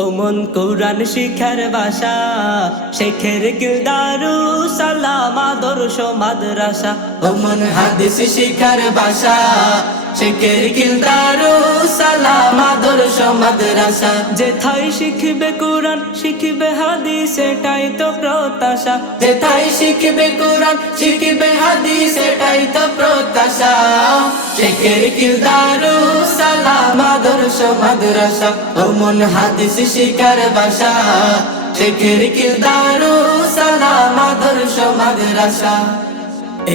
ও মন কোরআন শিখার ভাষা, শেখের কিলদারু সালাম আদর্শ মাদ্রাসা। ও মন হাদিস শিখার ভাষা, শেখের কিলদারু সালাম আদর্শ মাদ্রাসা। যেথায় শিখবে কোরআন শিখবে হাদিস এটাই তো প্রত্যাশা। যেথায় শিখবে কোরআন শিখবে হাদিস এটাই তো প্রত্যাশা। শেখের কিলদারু সালাম আদর্শ মাদ্রাসা। ও মন হাদিস শিখার ভাষা, শেখের কিলদারু সালাম আদর্শ মাদ্রাসা।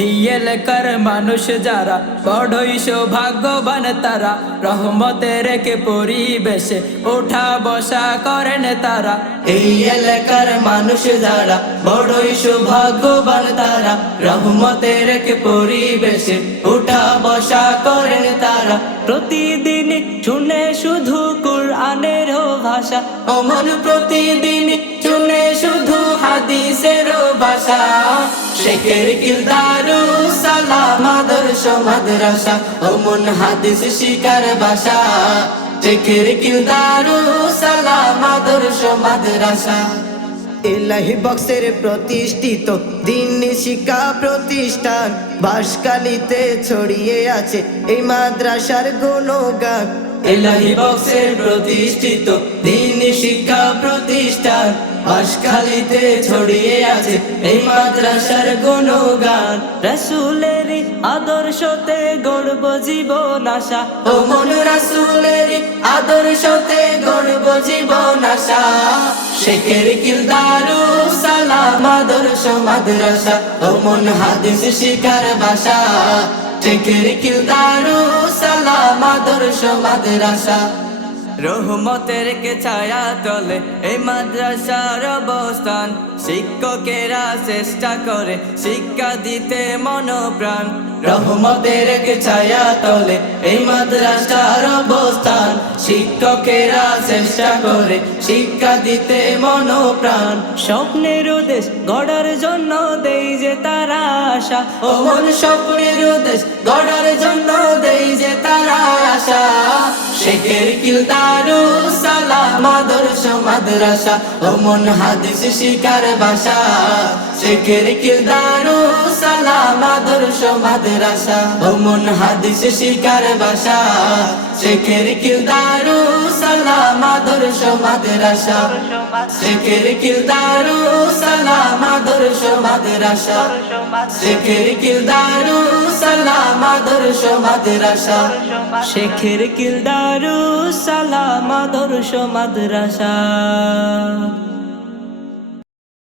এই এলাকার মানুষ যারা বড়ই সৌভাগ্যবান তারা, রহমতের কে পরিবেশে ওঠা বসা করেন তারা। এই এলাকার মানুষ যারা বড়ই সৌভাগ্যবান তারা, রহমতের কে পরিবেশে ওঠা বসা করেন তারা। প্রতিদিন শুনে শুধু কুরআনের ভাষা, ও মন প্রতিদিন শুনে শুধু হাদিসের ভাষা। শেখের কিলদারু সালাম আদর্শ মাদ্রাসা। ও মন হাদিস শিখার ভাষা, শেখের কিলদারু সালাম আদর্শ মাদ্রাসা। ইলাহি বক্সের প্রতিষ্ঠিত দ্বীনি শিক্ষা প্রতিষ্ঠান, বাঁশখালীতে ছড়িয়ে আছে এই মাদ্রাসার গুণগান। ইলাহি বক্সের প্রতিষ্ঠিত দ্বীনি শিক্ষা প্রতিষ্ঠান, বাঁশখালীতে ছড়িয়ে আছে এই মাদ্রাসার গুণগান। রাসূলের আদর্শতে গড়ব জীবন আশা, ও মন রাসূলের আদর্শতে গড়ব জীবন আশা। শেখের কিলদারু সালাম আদর্শ মাদ্রাসা। ও মন হাদিস শিখার ভাষা, শেখের কিলদারু সালাম আদর্শ মাদ্রাসা। রহমতের কে ছায়া তলে এই মাদ্রাসার অবস্থান, শিক্ষকেরা চেষ্টা করে শিক্ষা দিতে মনোপ্রাণ। রহমতের কে ছায়া তলে এই মাদ্রাসার অবস্থান, শিক্ষকেরা চেষ্টা করে শিক্ষা দিতে মনোপ্রাণ। স্বপ্নের দেশ গড়ার জন্য দেই যে তারা আশা, ও মন স্বপ্নের দেশ গড়ার জন্য দেই যে তারা আশা। শেখের কিলদারু সালাম আদর্শ মাদ্রাসা। ও মন হাদিস শিখার ভাষা, শেখের কিলদারু সালাম আদর্শ মাদ্রাসা। ও মন হাদিস শিখার ভাষা, শেখের কিলদারু সালাম আদর্শ মাদ্রাসা। শেখের কিলদারু সালাম আদর্শ মাদ্রাসা। শেখের কিলদারু সালাম আদর্শ মাদ্রাসা। শেখের কিলদারু সালাম আদর্শ মাদ্রাসা।